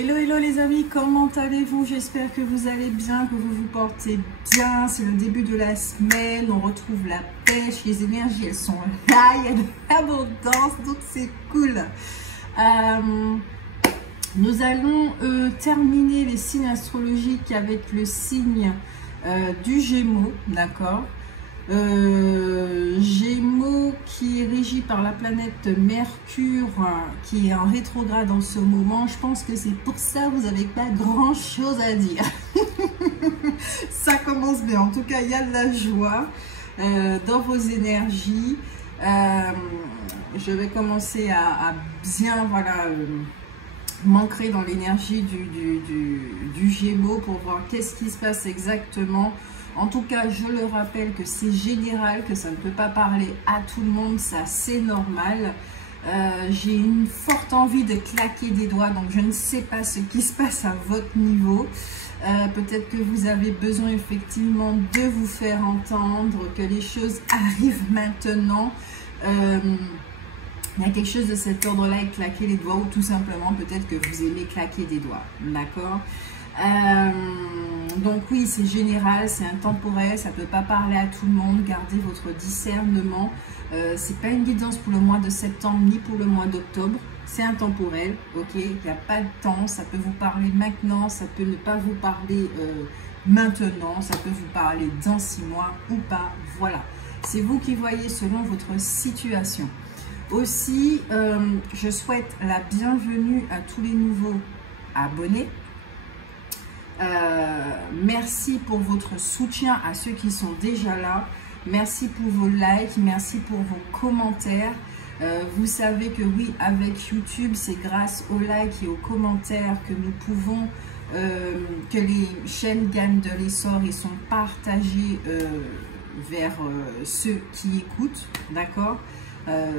Hello, hello les amis, comment allez-vous? J'espère que vous allez bien, que vous vous portez bien. C'est le début de la semaine, on retrouve la pêche, les énergies, elles sont là, il y a de l'abondance, donc c'est cool. Nous allons terminer les signes astrologiques avec le signe du Gémeaux, d'accord? Gémeaux qui est régi par la planète Mercure, qui est en rétrograde en ce moment. Je pense que c'est pour ça que vous n'avez pas grand chose à dire. Ça commence bien, en tout cas il y a de la joie dans vos énergies. Je vais commencer à bien m'ancrer dans l'énergie du Gémeaux pour voir qu'est-ce qui se passe exactement. En tout cas, je le rappelle que c'est général, que ça ne peut pas parler à tout le monde, ça c'est normal. J'ai une forte envie de claquer des doigts, donc je ne sais pas ce qui se passe à votre niveau. Peut-être que vous avez besoin effectivement de vous faire entendre, que les choses arrivent maintenant. Il y a quelque chose de cet ordre-là, et claquer les doigts, ou tout simplement peut-être que vous aimez claquer des doigts, d'accord? Donc oui, c'est général, c'est intemporel, ça ne peut pas parler à tout le monde, gardez votre discernement. C'est pas une guidance pour le mois de septembre ni pour le mois d'octobre, c'est intemporel, ok? Il n'y a pas de temps, ça peut vous parler maintenant, ça peut ne pas vous parler maintenant, ça peut vous parler dans 6 mois ou pas, voilà. C'est vous qui voyez selon votre situation. Aussi, je souhaite la bienvenue à tous les nouveaux abonnés. Merci pour votre soutien à ceux qui sont déjà là. Merci pour vos likes, merci pour vos commentaires. Vous savez que oui, avec YouTube, c'est grâce aux likes et aux commentaires que nous pouvons, que les chaînes gagnent de l'essor et sont partagées vers ceux qui écoutent, d'accord?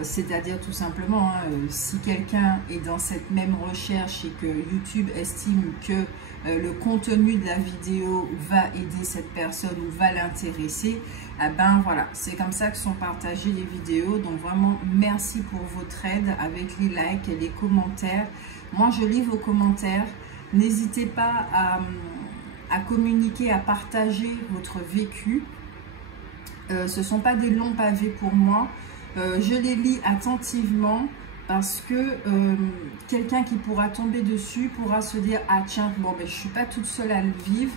C'est-à-dire tout simplement, hein, si quelqu'un est dans cette même recherche et que YouTube estime que le contenu de la vidéo va aider cette personne ou va l'intéresser, eh ben voilà, c'est comme ça que sont partagées les vidéos. Donc vraiment, merci pour votre aide avec les likes et les commentaires. Moi, je lis vos commentaires. N'hésitez pas à communiquer, à partager votre vécu. Ce ne sont pas des longs pavés pour moi. Je les lis attentivement parce que quelqu'un qui pourra tomber dessus pourra se dire « Ah tiens, bon, ben, je ne suis pas toute seule à le vivre,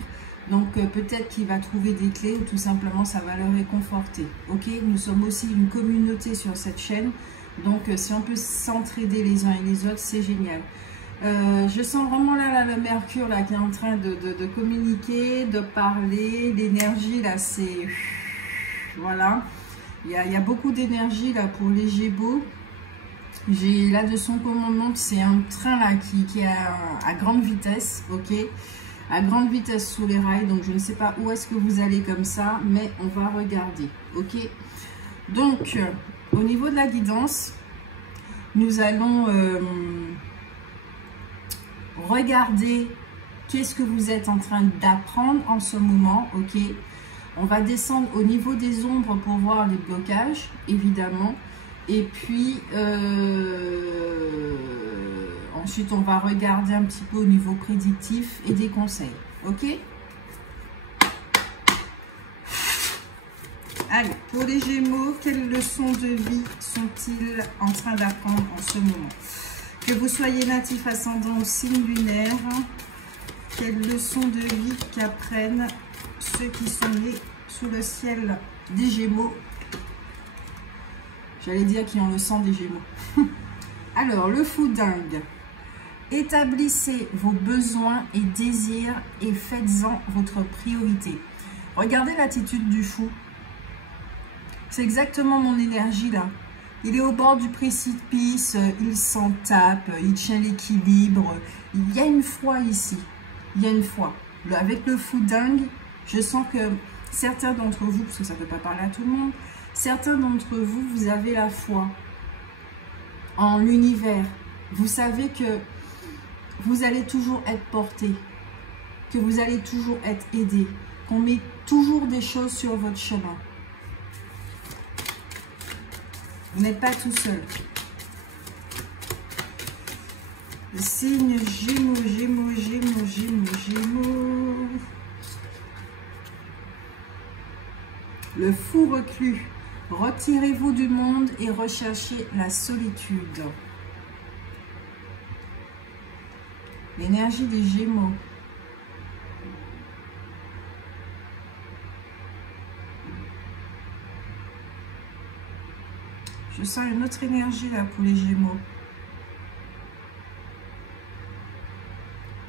donc peut-être qu'il va trouver des clés ou tout simplement ça va le réconforter. » Ok, nous sommes aussi une communauté sur cette chaîne, donc si on peut s'entraider les uns et les autres, c'est génial. Je sens vraiment là le Mercure là, qui est en train de communiquer, de parler. L'énergie là, c'est... Voilà. Il y a beaucoup d'énergie là pour les Gémeaux. J'ai là de son commandement que c'est un train là qui est à grande vitesse, ok, à grande vitesse sous les rails. Donc je ne sais pas où est-ce que vous allez comme ça, mais on va regarder, ok. Donc au niveau de la guidance, nous allons regarder qu'est-ce que vous êtes en train d'apprendre en ce moment, ok. On va descendre au niveau des ombres pour voir les blocages, évidemment. Et puis, ensuite, on va regarder un petit peu au niveau prédictif et des conseils. Ok? Allez, pour les Gémeaux, quelles leçons de vie sont-ils en train d'apprendre en ce moment? Que vous soyez natif ascendant au signe lunaire, quelles leçons de vie qu'apprennent ceux qui sont nés sous le ciel des Gémeaux, j'allais dire qui ont le sang des Gémeaux. Alors, le fou dingue. Établissez vos besoins et désirs et faites-en votre priorité. Regardez l'attitude du fou. C'est exactement mon énergie là. Il est au bord du précipice, il s'en tape, il tient l'équilibre. Il y a une foi ici. Il y a une foi. Avec le fou dingue, je sens que certains d'entre vous, parce que ça ne peut pas parler à tout le monde, certains d'entre vous, vous avez la foi en l'univers. Vous savez que vous allez toujours être porté, que vous allez toujours être aidé, qu'on met toujours des choses sur votre chemin. Vous n'êtes pas tout seul. Le signe Gémeaux, Gémeaux, Gémeaux, Gémeaux, Gémeaux. Le fou reclus. Retirez-vous du monde et recherchez la solitude. L'énergie des Gémeaux. Je sens une autre énergie là pour les Gémeaux.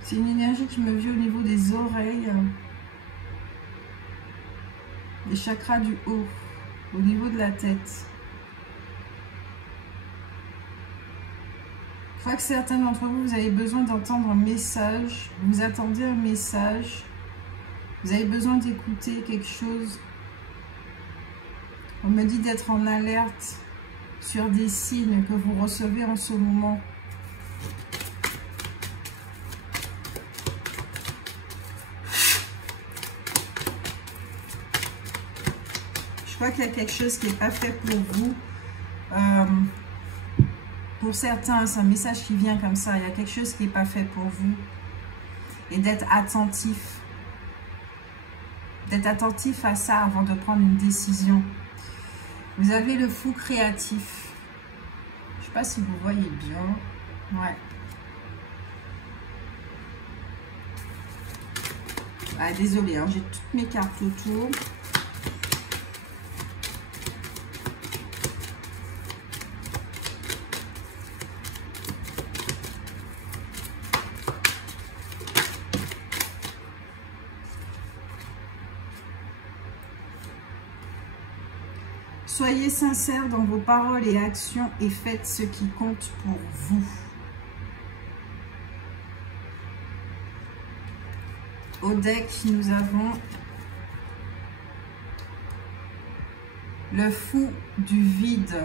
C'est une énergie qui me vient au niveau des oreilles, des chakras du haut, au niveau de la tête. Je crois que certains d'entre vous, vous avez besoin d'entendre un message, vous attendez un message, vous avez besoin d'écouter quelque chose. On me dit d'être en alerte sur des signes que vous recevez en ce moment. Je crois qu'il y a quelque chose qui n'est pas fait pour vous. Pour certains, c'est un message qui vient comme ça. Il y a quelque chose qui n'est pas fait pour vous. Et d'être attentif. D'être attentif à ça avant de prendre une décision. Vous avez le fou créatif. Je ne sais pas si vous voyez bien. Ouais. Ah, désolée, hein, j'ai toutes mes cartes autour. Soyez sincères dans vos paroles et actions et faites ce qui compte pour vous. Au deck, nous avons le fou du vide.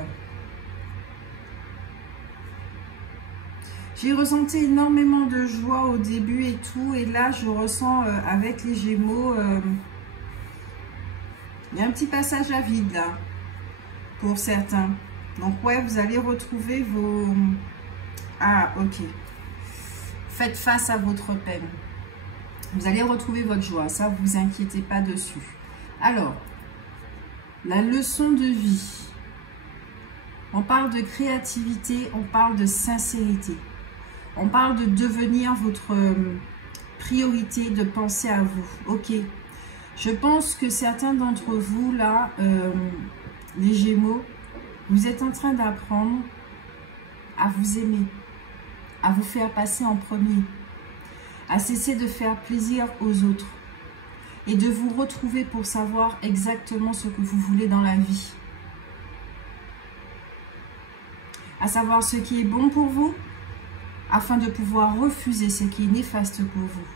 J'ai ressenti énormément de joie au début et tout. Et là, je ressens avec les Gémeaux, il y a un petit passage à vide là. Pour certains. Donc, ouais, vous allez retrouver vos... Ah, ok. Faites face à votre peine. Vous allez retrouver votre joie. Ça, vous inquiétez pas dessus. Alors, la leçon de vie. On parle de créativité, on parle de sincérité. On parle de devenir votre priorité, de penser à vous. Ok. Je pense que certains d'entre vous, là... les Gémeaux, vous êtes en train d'apprendre à vous aimer, à vous faire passer en premier, à cesser de faire plaisir aux autres et de vous retrouver pour savoir exactement ce que vous voulez dans la vie. À savoir ce qui est bon pour vous, afin de pouvoir refuser ce qui est néfaste pour vous.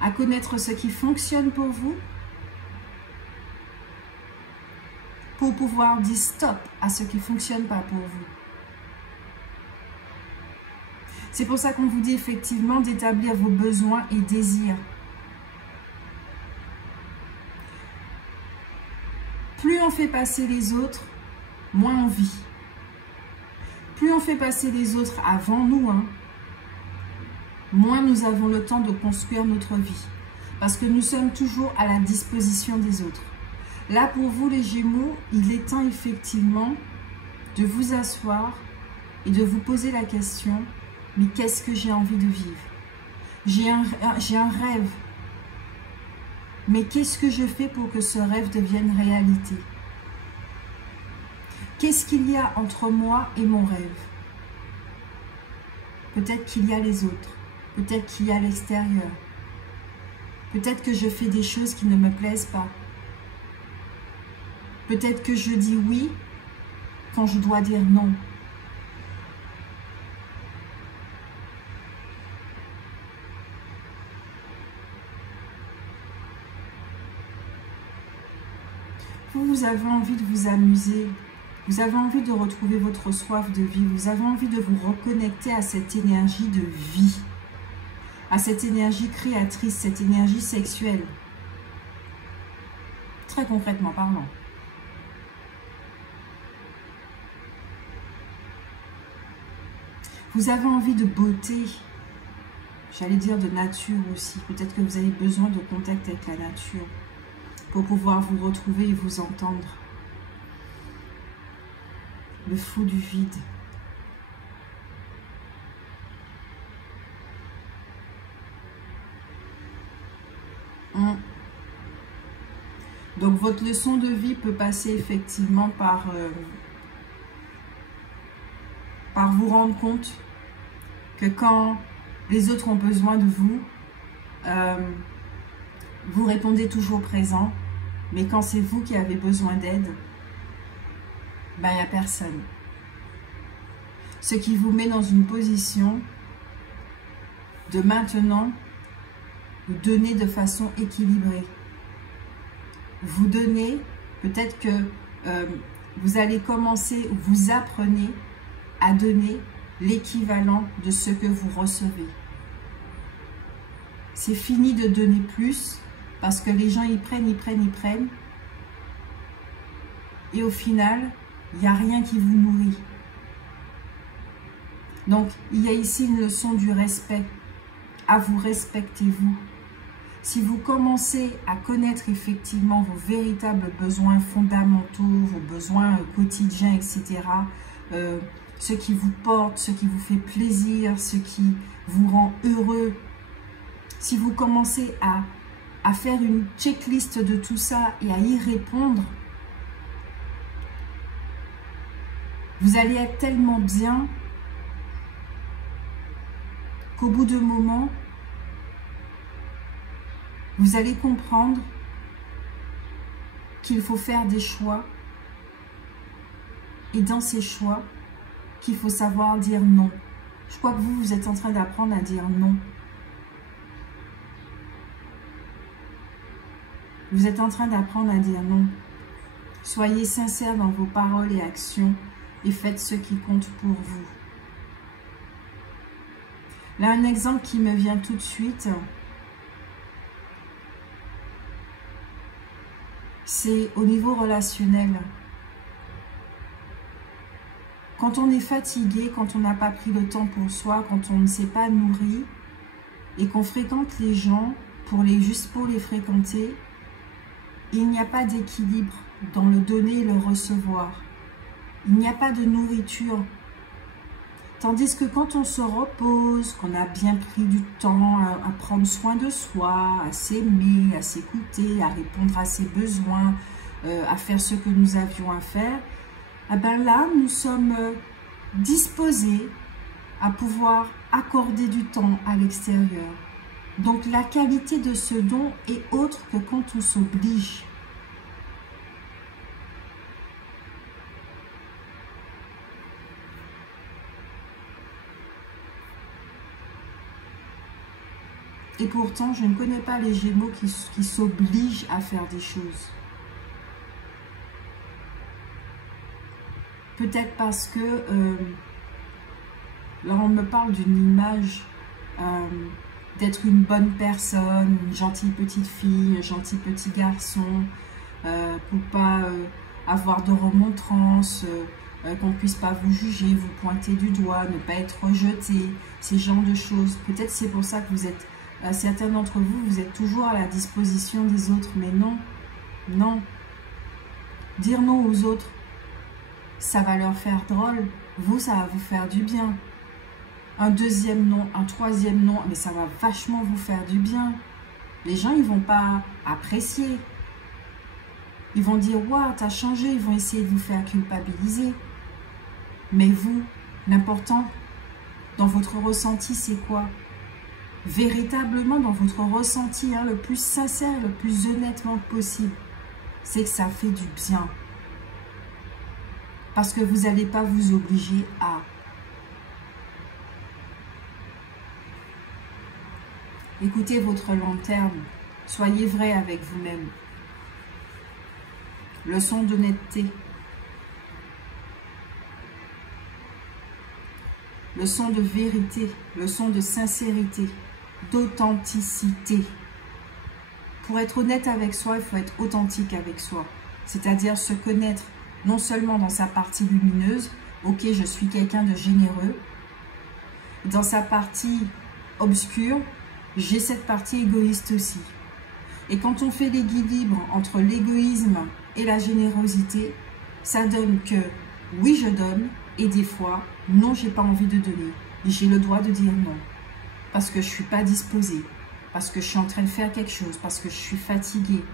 À connaître ce qui fonctionne pour vous, pour pouvoir dire stop à ce qui ne fonctionne pas pour vous. C'est pour ça qu'on vous dit effectivement d'établir vos besoins et désirs. Plus on fait passer les autres, moins on vit. Plus on fait passer les autres avant nous, moins nous avons le temps de construire notre vie. Parce que nous sommes toujours à la disposition des autres. Là, pour vous, les Gémeaux, il est temps effectivement de vous asseoir et de vous poser la question, mais qu'est-ce que j'ai envie de vivre? J'ai un rêve, mais qu'est-ce que je fais pour que ce rêve devienne réalité? Qu'est-ce qu'il y a entre moi et mon rêve? Peut-être qu'il y a les autres, peut-être qu'il y a l'extérieur, peut-être que je fais des choses qui ne me plaisent pas. Peut-être que je dis oui quand je dois dire non. Vous avez envie de vous amuser. Vous avez envie de retrouver votre soif de vie. Vous avez envie de vous reconnecter à cette énergie de vie. À cette énergie créatrice, cette énergie sexuelle. Très concrètement parlant. Vous avez envie de beauté, j'allais dire de nature aussi. Peut-être que vous avez besoin de contact avec la nature pour pouvoir vous retrouver et vous entendre. Le flou du vide. Donc votre leçon de vie peut passer effectivement par vous rendre compte que quand les autres ont besoin de vous, vous répondez toujours présent, mais quand c'est vous qui avez besoin d'aide, ben, il n'y a personne. Ce qui vous met dans une position de maintenant vous donner de façon équilibrée. Vous donnez, peut-être que vous allez commencer, vous apprenez à donner l'équivalent de ce que vous recevez. C'est fini de donner plus parce que les gens ils prennent. Et au final, il n'y a rien qui vous nourrit. Donc, il y a ici une leçon du respect. À vous respecter, vous. Si vous commencez à connaître effectivement vos véritables besoins fondamentaux, vos besoins quotidiens, etc., ce qui vous porte, ce qui vous fait plaisir, ce qui vous rend heureux, si vous commencez à faire une checklist de tout ça et à y répondre, vous allez être tellement bien qu'au bout d'un moment, vous allez comprendre qu'il faut faire des choix et dans ces choix, qu'il faut savoir dire non. Je crois que vous êtes en train d'apprendre à dire non. Vous êtes en train d'apprendre à dire non. Soyez sincère dans vos paroles et actions et faites ce qui compte pour vous. Là, un exemple qui me vient tout de suite, c'est au niveau relationnel. Quand on est fatigué, quand on n'a pas pris le temps pour soi, quand on ne s'est pas nourri et qu'on fréquente les gens juste pour les fréquenter, il n'y a pas d'équilibre dans le donner et le recevoir. Il n'y a pas de nourriture. Tandis que quand on se repose, qu'on a bien pris du temps à prendre soin de soi, à s'aimer, à s'écouter, à répondre à ses besoins, à faire ce que nous avions à faire, eh ben là, nous sommes disposés à pouvoir accorder du temps à l'extérieur. Donc la qualité de ce don est autre que quand on s'oblige. Et pourtant, je ne connais pas les Gémeaux qui s'obligent à faire des choses. Peut-être parce que, là on me parle d'une image d'être une bonne personne, une gentille petite fille, un gentil petit garçon, pour pas avoir de remontrance, qu'on ne puisse pas vous juger, vous pointer du doigt, ne pas être rejeté, ces genres de choses. Peut-être c'est pour ça que vous êtes, certains d'entre vous, vous êtes toujours à la disposition des autres, mais non, non. Dire non aux autres, ça va leur faire drôle. Vous, ça va vous faire du bien. Un deuxième non, un troisième non, mais ça va vachement vous faire du bien. Les gens, ils vont pas apprécier. Ils vont dire, waouh, t'as changé. Ils vont essayer de vous faire culpabiliser. Mais vous, l'important dans votre ressenti, c'est quoi? Véritablement, dans votre ressenti, le plus sincère, le plus honnêtement possible, c'est que ça fait du bien. Parce que vous n'allez pas vous obliger à. Écoutez votre lanterne. Soyez vrai avec vous-même. Leçon d'honnêteté. Leçon de vérité. Leçon de sincérité. D'authenticité. Pour être honnête avec soi, il faut être authentique avec soi. C'est-à-dire se connaître non seulement dans sa partie lumineuse, ok, je suis quelqu'un de généreux, dans sa partie obscure, j'ai cette partie égoïste aussi. Et quand on fait l'équilibre entre l'égoïsme et la générosité, ça donne que oui, je donne, et des fois, non, j'ai pas envie de donner. J'ai le droit de dire non, parce que je suis pas disposée, parce que je suis en train de faire quelque chose, parce que je suis fatiguée.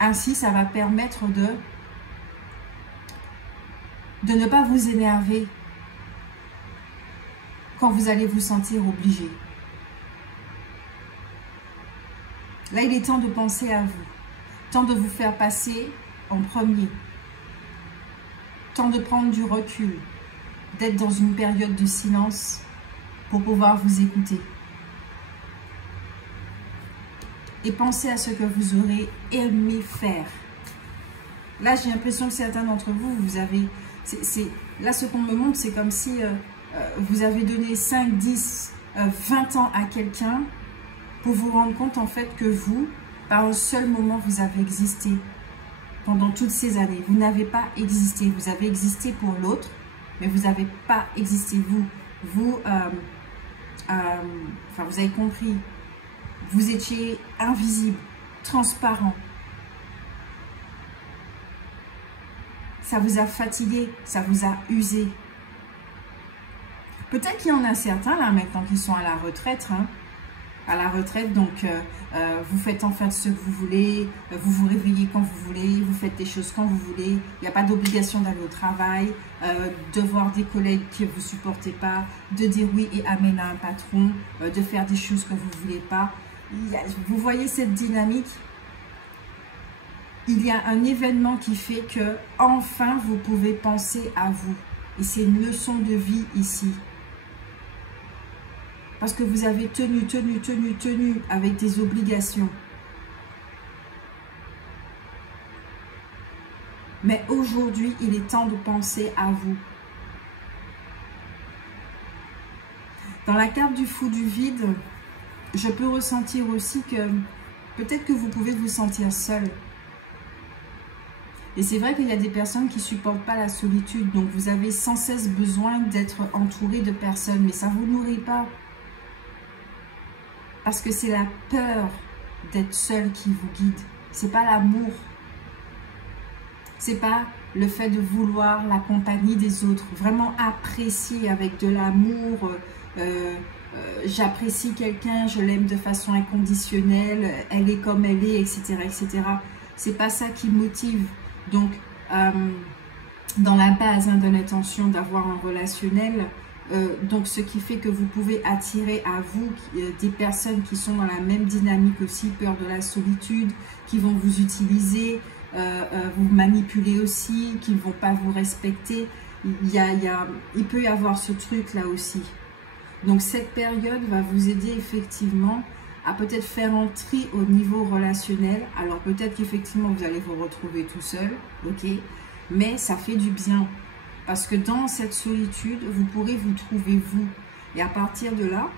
Ainsi, ça va permettre de ne pas vous énerver quand vous allez vous sentir obligé. Là, il est temps de penser à vous, temps de vous faire passer en premier, temps de prendre du recul, d'être dans une période de silence pour pouvoir vous écouter. Et pensez à ce que vous aurez aimé faire. Là, j'ai l'impression que certains d'entre vous, là, ce qu'on me montre, c'est comme si vous avez donné 5, 10, 20 ans à quelqu'un pour vous rendre compte, en fait, que vous, par un seul moment, vous avez existé pendant toutes ces années. Vous n'avez pas existé. Vous avez existé pour l'autre, mais vous n'avez pas existé. Vous avez compris. Vous étiez invisible, transparent. Ça vous a fatigué, ça vous a usé. Peut-être qu'il y en a certains là maintenant qui sont à la retraite. À la retraite, donc vous faites enfin ce que vous voulez, vous vous réveillez quand vous voulez, vous faites des choses quand vous voulez. Il n'y a pas d'obligation d'aller au travail, de voir des collègues que vous ne supportez pas, de dire oui et amen à un patron, de faire des choses que vous ne voulez pas. Vous voyez cette dynamique? Il y a un événement qui fait que enfin vous pouvez penser à vous. Et c'est une leçon de vie ici. Parce que vous avez tenu avec des obligations. Mais aujourd'hui, il est temps de penser à vous. Dans la carte du fou du vide, je peux ressentir aussi que peut-être que vous pouvez vous sentir seul. Et c'est vrai qu'il y a des personnes qui ne supportent pas la solitude. Donc vous avez sans cesse besoin d'être entouré de personnes. Mais ça ne vous nourrit pas. Parce que c'est la peur d'être seul qui vous guide. Ce n'est pas l'amour. Ce n'est pas le fait de vouloir la compagnie des autres. Vraiment apprécier avec de l'amour. J'apprécie quelqu'un, je l'aime de façon inconditionnelle. Elle est comme elle est, etc. etc. Ce n'est pas ça qui motive. Donc, dans la base de l'intention d'avoir un relationnel, donc ce qui fait que vous pouvez attirer à vous des personnes qui sont dans la même dynamique aussi, peur de la solitude, qui vont vous utiliser, vous manipuler aussi, qui ne vont pas vous respecter. Il peut y avoir ce truc là aussi. Donc cette période va vous aider effectivement à peut-être faire un tri au niveau relationnel. Alors peut-être qu'effectivement vous allez vous retrouver tout seul, ok, mais ça fait du bien. Parce que dans cette solitude, vous pourrez vous trouver vous. Et à partir de là,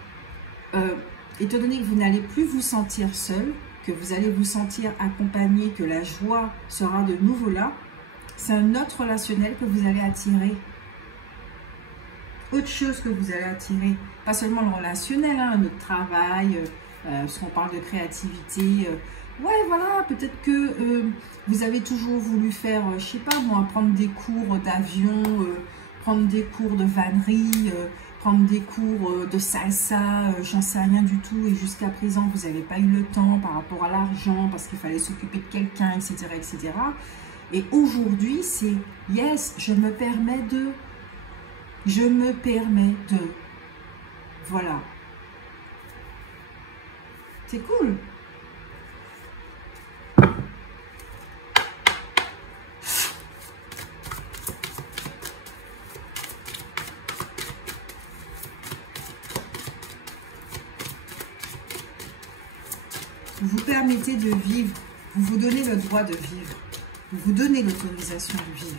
étant donné que vous n'allez plus vous sentir seul, que vous allez vous sentir accompagné, que la joie sera de nouveau là, c'est un autre relationnel que vous allez attirer. Autre chose que vous allez attirer, pas seulement le relationnel, notre travail, parce qu'on parle de créativité. Ouais, voilà, peut-être que vous avez toujours voulu faire, je sais pas moi, prendre des cours d'avion, prendre des cours de vannerie, prendre des cours de salsa, j'en sais rien du tout. Et jusqu'à présent, vous n'avez pas eu le temps par rapport à l'argent, parce qu'il fallait s'occuper de quelqu'un, etc., etc. Et aujourd'hui, c'est yes, je me permets de... Voilà. C'est cool. Vous vous permettez de vivre. Vous vous donnez le droit de vivre. Vous vous donnez l'autorisation de vivre.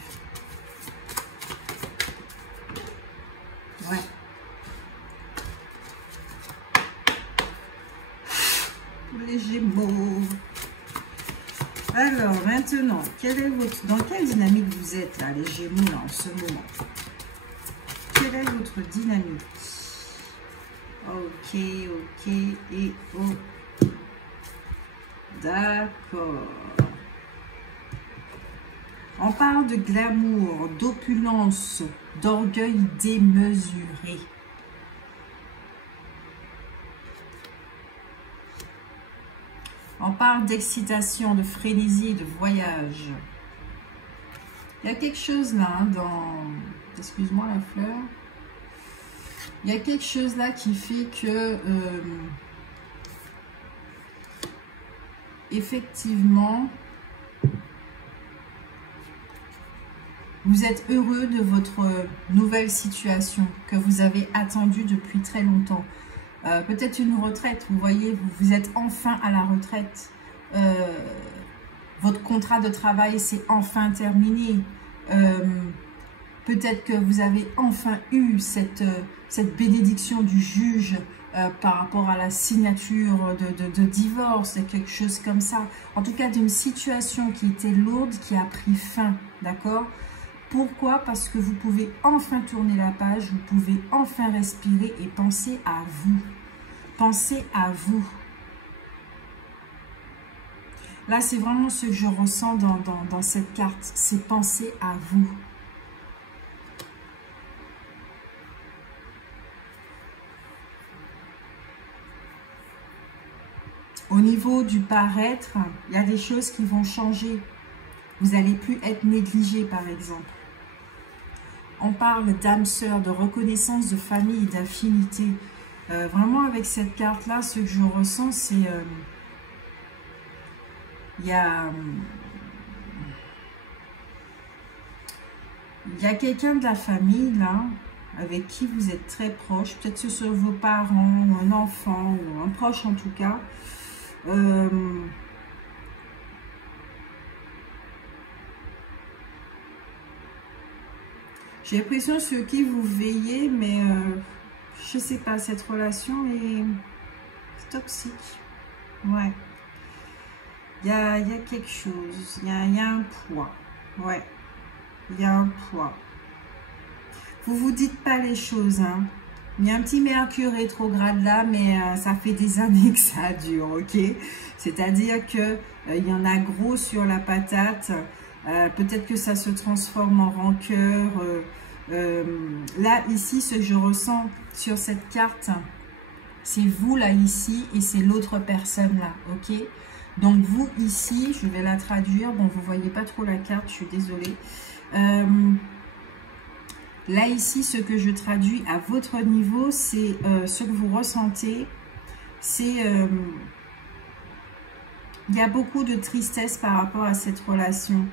Ouais. Les Gémeaux. Alors, Alors, maintenant, dans quelle dynamique vous êtes, là, les Gémeaux, là, en ce moment? Quelle est votre dynamique? Ok, ok, et oh. D'accord. On parle de glamour, d'opulence, d'orgueil démesuré. On parle d'excitation, de frénésie, de voyage. Il y a quelque chose là, hein, excuse-moi la fleur. Il y a quelque chose là qui fait que... effectivement, vous êtes heureux de votre nouvelle situation que vous avez attendue depuis très longtemps. Peut-être une retraite, vous voyez, vous êtes enfin à la retraite. Votre contrat de travail s'est enfin terminé. Peut-être que vous avez enfin eu cette bénédiction du juge par rapport à la signature de divorce, quelque chose comme ça. En tout cas, d'une situation qui était lourde, qui a pris fin, d'accord? Pourquoi? Parce que vous pouvez enfin tourner la page, vous pouvez enfin respirer et penser à vous. Pensez à vous. Là, c'est vraiment ce que je ressens dans cette carte, c'est penser à vous. Au niveau du paraître, il y a des choses qui vont changer. Vous n'allez plus être négligé, par exemple. On parle d'âme sœur, de reconnaissance de famille, d'affinité. Vraiment, avec cette carte-là, ce que je ressens, c'est... il y a quelqu'un de la famille, là, avec qui vous êtes très proche. Peut-être que ce sont vos parents, ou un enfant, ou un proche en tout cas. J'ai l'impression sur qui vous veillez, mais je sais pas, cette relation est toxique. Ouais. Il y a quelque chose, il y a un poids. Ouais. Il y a un poids. Vous vous dites pas les choses, hein. Il y a un petit Mercure rétrograde là, mais ça fait des années que ça dure, ok? C'est-à-dire que il y en a gros sur la patate. Peut-être que ça se transforme en rancœur. Là, ici, ce que je ressens sur cette carte, c'est vous là, ici, et c'est l'autre personne là, ok? Donc, vous, ici, je vais la traduire. Bon, vous voyez pas trop la carte, je suis désolée. Là, ici, ce que je traduis à votre niveau, c'est ce que vous ressentez. C'est... il y a beaucoup de tristesse par rapport à cette relation.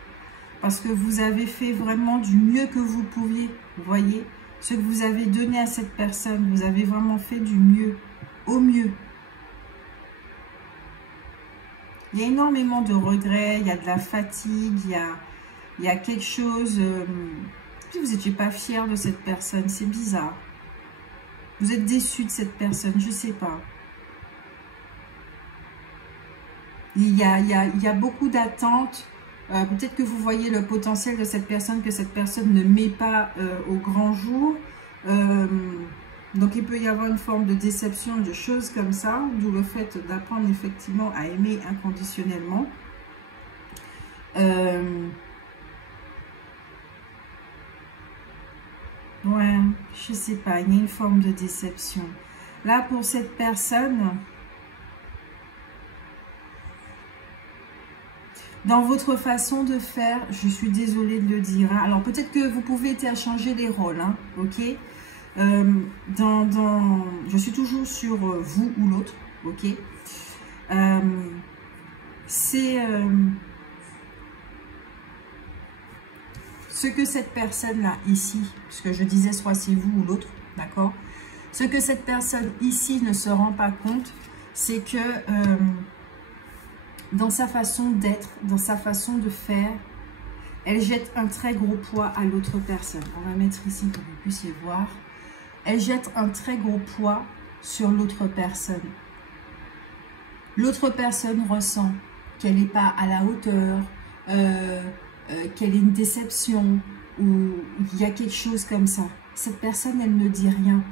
Parce que vous avez fait vraiment du mieux que vous pouviez. Vous voyez, ce que vous avez donné à cette personne, vous avez vraiment fait du mieux, au mieux. Il y a énormément de regrets, il y a de la fatigue, il y a quelque chose... vous n'étiez pas fier de cette personne, c'est bizarre. Vous êtes déçu de cette personne, je ne sais pas. Il y a beaucoup d'attentes. Peut-être que vous voyez le potentiel de cette personne, que cette personne ne met pas au grand jour. Donc, il peut y avoir une forme de déception, de choses comme ça, d'où le fait d'apprendre effectivement à aimer inconditionnellement. Ouais, je sais pas, il y a une forme de déception. Là, pour cette personne... Dans votre façon de faire, je suis désolée de le dire. Hein. Alors, peut-être que vous pouvez changer les rôles, hein, ok? Je suis toujours sur vous ou l'autre, ok? C'est ce que cette personne-là, ici, puisque je disais soit c'est vous ou l'autre, d'accord? Ce que cette personne ici ne se rend pas compte, c'est que... dans sa façon d'être, dans sa façon de faire, elle jette un très gros poids à l'autre personne. On va mettre ici pour que vous puissiez voir. Elle jette un très gros poids sur l'autre personne. L'autre personne ressent qu'elle n'est pas à la hauteur, qu'elle est une déception, ou il y a quelque chose comme ça. Cette personne, elle ne dit rien.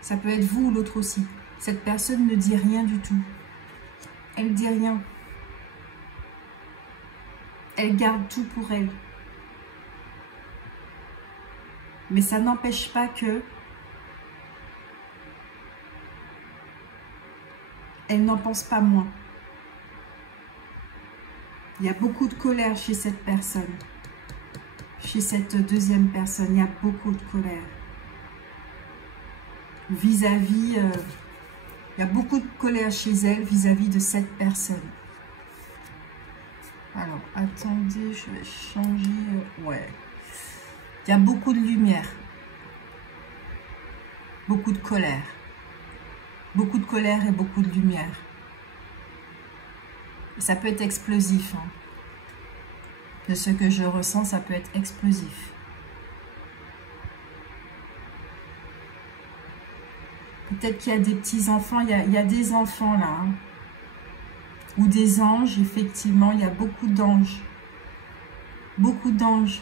Ça peut être vous ou l'autre aussi. Cette personne ne dit rien du tout. Elle ne dit rien. Elle garde tout pour elle. Mais ça n'empêche pas que elle n'en pense pas moins. Il y a beaucoup de colère chez cette personne. Chez cette deuxième personne, il y a beaucoup de colère. Vis-à-vis, il y a beaucoup de colère chez elle vis-à-vis de cette personne. Alors, attendez, je vais changer. Ouais. Il y a beaucoup de lumière. Beaucoup de colère. Beaucoup de colère et beaucoup de lumière. Ça peut être explosif. Hein. De ce que je ressens, ça peut être explosif. Peut-être qu'il y a des petits-enfants. Il y a des enfants là. Hein. Ou des anges, effectivement. Il y a beaucoup d'anges. Beaucoup d'anges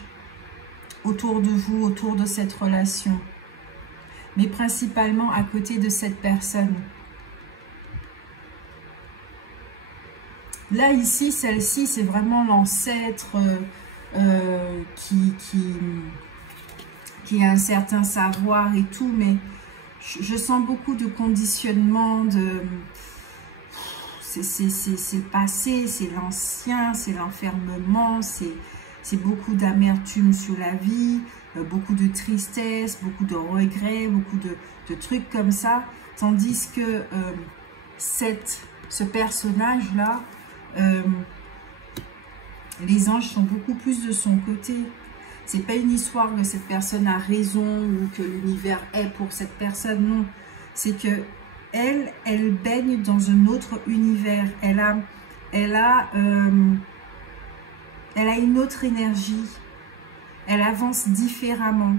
autour de vous, autour de cette relation. Mais principalement à côté de cette personne. Là, ici, celle-ci, c'est vraiment l'ancêtre qui a un certain savoir et tout, mais je sens beaucoup de conditionnement, c'est le passé, c'est l'ancien, c'est l'enfermement, c'est beaucoup d'amertume sur la vie, beaucoup de tristesse, beaucoup de regrets, beaucoup de trucs comme ça, tandis que ce personnage-là, les anges sont beaucoup plus de son côté. C'est pas une histoire que cette personne a raison ou que l'univers est pour cette personne, non. C'est que elle baigne dans un autre univers. Elle a une autre énergie. Elle avance différemment.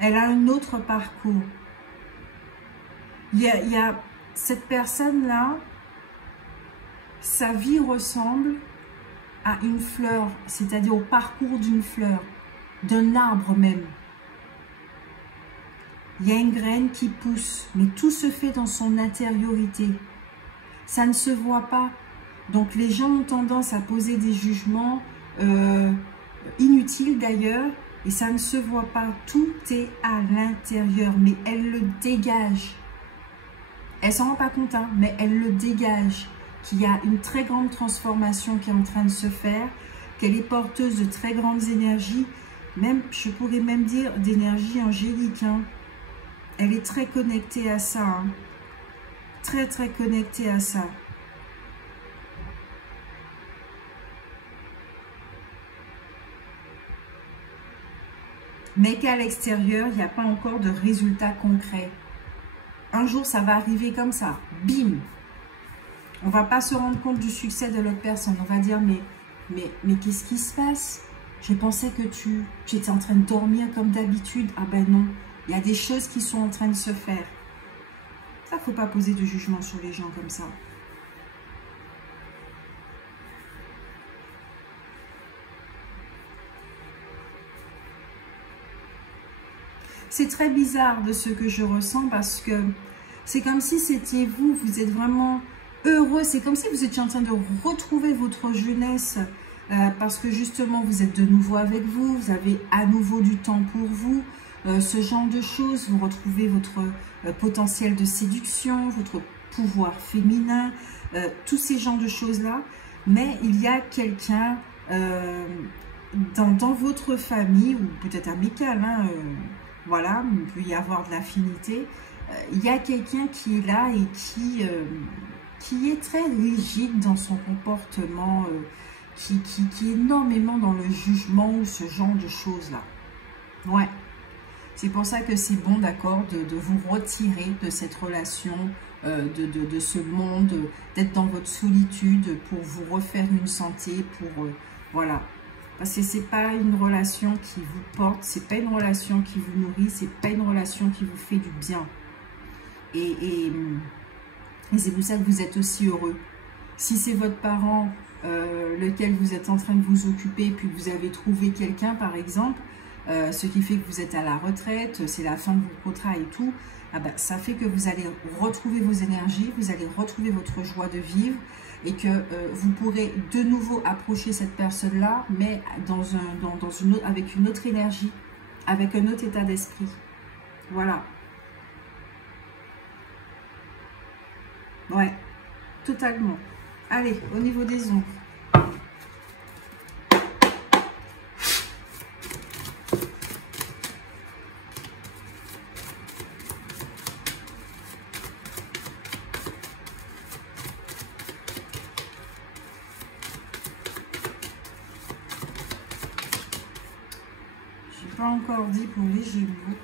Elle a un autre parcours. Il y a cette personne-là, sa vie ressemble à une fleur, c'est-à-dire au parcours d'une fleur, d'un arbre même. Il y a une graine qui pousse, mais tout se fait dans son intériorité. Ça ne se voit pas. Donc les gens ont tendance à poser des jugements inutiles d'ailleurs, et ça ne se voit pas. Tout est à l'intérieur, mais elle le dégage. Elle s'en rend pas compte, hein, mais elle le dégage. Qu'il y a une très grande transformation qui est en train de se faire, qu'elle est porteuse de très grandes énergies, même, je pourrais même dire d'énergie angélique. Hein. Elle est très connectée à ça. Hein. Très, très connectée à ça. Mais qu'à l'extérieur, il n'y a pas encore de résultat concret. Un jour, ça va arriver comme ça. Bim! On ne va pas se rendre compte du succès de l'autre personne. On va dire, mais qu'est-ce qui se passe? Je pensais que tu étais en train de dormir comme d'habitude. Ah ben non, il y a des choses qui sont en train de se faire. Ça, il ne faut pas poser de jugement sur les gens comme ça. C'est très bizarre de ce que je ressens parce que c'est comme si c'était vous. Vous êtes vraiment heureux, c'est comme si vous étiez en train de retrouver votre jeunesse parce que justement vous êtes de nouveau avec vous, vous avez à nouveau du temps pour vous, ce genre de choses, vous retrouvez votre potentiel de séduction, votre pouvoir féminin, tous ces genres de choses-là, mais il y a quelqu'un dans votre famille, ou peut-être amical, hein, voilà, il peut y avoir de l'affinité, il y a quelqu'un qui est là et qui est très rigide dans son comportement, qui est énormément dans le jugement ou ce genre de choses-là. Ouais, c'est pour ça que c'est bon, d'accord, de vous retirer de cette relation, de ce monde, d'être dans votre solitude pour vous refaire une santé, pour, voilà. Parce que c'est pas une relation qui vous porte, c'est pas une relation qui vous nourrit, c'est pas une relation qui vous fait du bien. Et Et c'est pour ça que vous êtes aussi heureux. Si c'est votre parent lequel vous êtes en train de vous occuper, puis que vous avez trouvé quelqu'un par exemple, ce qui fait que vous êtes à la retraite, c'est la fin de votre contrat et tout, ah ben, ça fait que vous allez retrouver vos énergies, vous allez retrouver votre joie de vivre et que vous pourrez de nouveau approcher cette personne-là, mais avec une autre énergie, avec un autre état d'esprit. Voilà. Ouais, totalement. Allez, au niveau des ombres. Pas encore dit pour les Gémeaux.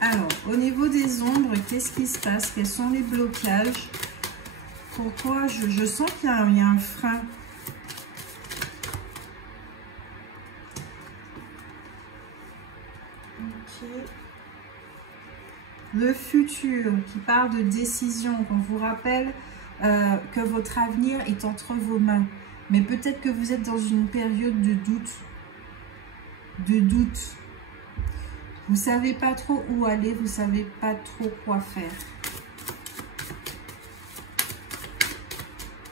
Alors, au niveau des ombres, qu'est-ce qui se passe? Quels sont les blocages? Pourquoi je sens qu'il y a un frein? Ok. Le futur, qui parle de décision, qu'on vous rappelle que votre avenir est entre vos mains. Mais peut-être que vous êtes dans une période de doute. Vous ne savez pas trop où aller, vous ne savez pas trop quoi faire.